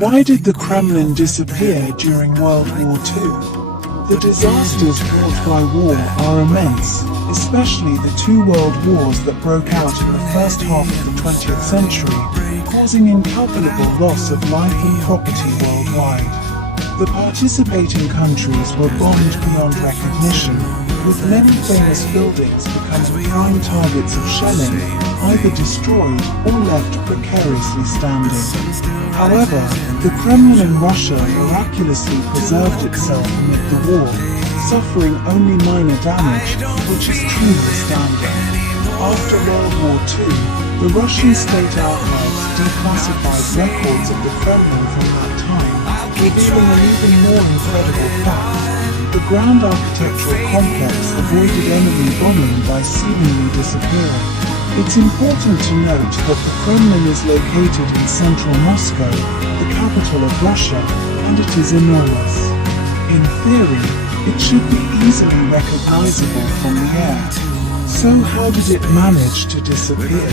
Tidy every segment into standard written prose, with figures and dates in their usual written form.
Why did the Kremlin disappear during World War II? The disasters brought by war are immense, especially the two world wars that broke out in the first half of the 20th century, causing incalculable loss of life and property worldwide. The participating countries were bombed beyond recognition, with many famous buildings becoming prime targets of shelling, either destroyed or left precariously standing. However, the Kremlin in Russia miraculously preserved itself amid the war, suffering only minor damage, which is truly astounding. After World War II, the Russian state archives declassified records of the Kremlin from that time, revealing an even more incredible fact. The grand architectural complex avoided enemy bombing by seemingly disappearing. It's important to note that the Kremlin is located in central Moscow, the capital of Russia, and it is enormous. In theory, it should be easily recognizable from the air. So how did it manage to disappear?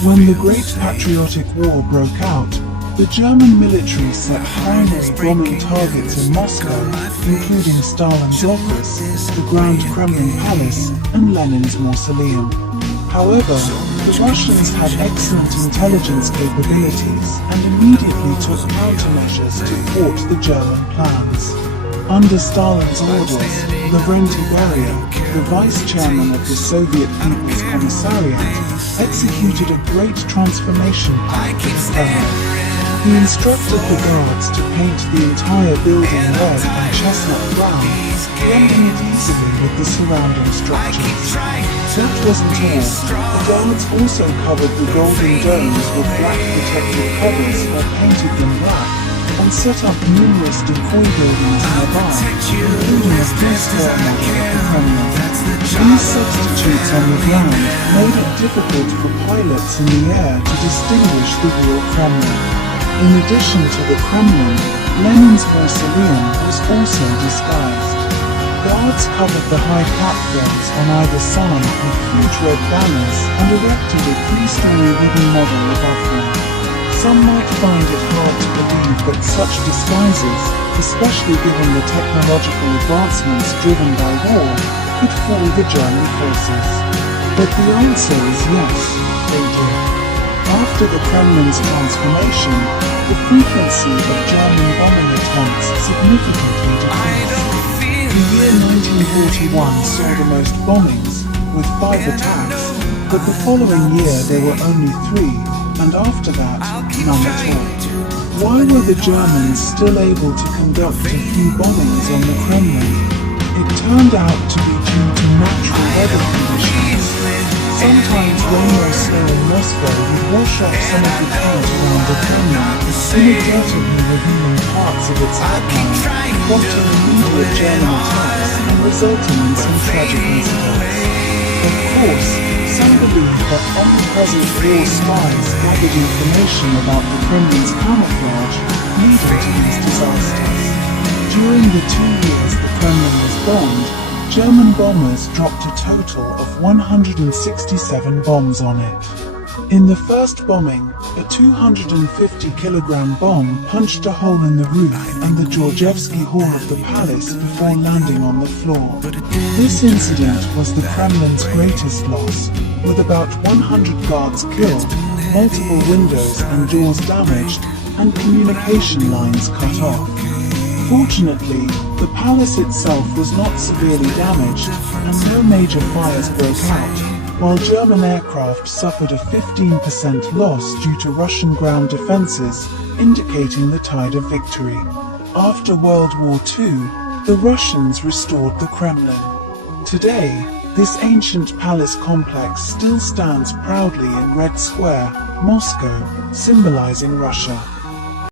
When the Great Patriotic War broke out, the German military set primary bombing targets in Moscow, including Stalin's office, the Grand Kremlin Palace, and Lenin's mausoleum. However, the Russians had excellent intelligence capabilities and immediately took countermeasures to thwart the German plans. Under Stalin's orders, Lavrenti Beria, the vice-chairman of the Soviet People's Commissariat, executed a great transformation plan for the Kremlin. He instructed the guards to paint the entire building red and chestnut brown, blending it easily with the surrounding structures. That wasn't all. The guards also covered the golden domes with black protective covers or painted them black, and set up numerous decoy buildings nearby, including a three-square model of the Kremlin. These substitutes on the ground made it difficult for pilots in the air to distinguish the real Kremlin. In addition to the Kremlin, Lenin's mausoleum was also disguised. Guards covered the high platforms on either side with huge red banners and erected a three-story wooden model above them. Some might find it hard to believe that such disguises, especially given the technological advancements driven by war, could fool the German forces. But the answer is yes, they did. After the Kremlin's transformation, the frequency of German bombing attempts significantly decreased. The year 1941 saw the most bombings, with 5 attacks, but the following year there were only 3, and after that, none at all. Why were the Germans still able to conduct a few bombings on the Kremlin? It turned out to be due to natural weather conditions. Sometimes rain or snow in Moscow would wash off some of the paint around the Kremlin, inadvertently revealing parts of its outline, prompting immediate German attacks and resulting in some tragic incidents. Of course, some believe that omnipresent war spies gathered information about the Kremlin's camouflage, leading to these disasters. During the 2 years the Kremlin was bombed, German bombers dropped a total of 167 bombs on it. In the first bombing, a 250-kilogram bomb punched a hole in the roof and the Georgievsky Hall of the palace before landing on the floor. This incident was the Kremlin's greatest loss, with about 100 guards killed, multiple windows and doors damaged, and communication lines cut off. Fortunately, the palace itself was not severely damaged, and no major fires broke out, while German aircraft suffered a 15% loss due to Russian ground defenses, indicating the tide of victory. After World War II, the Russians restored the Kremlin. Today, this ancient palace complex still stands proudly in Red Square, Moscow, symbolizing Russia.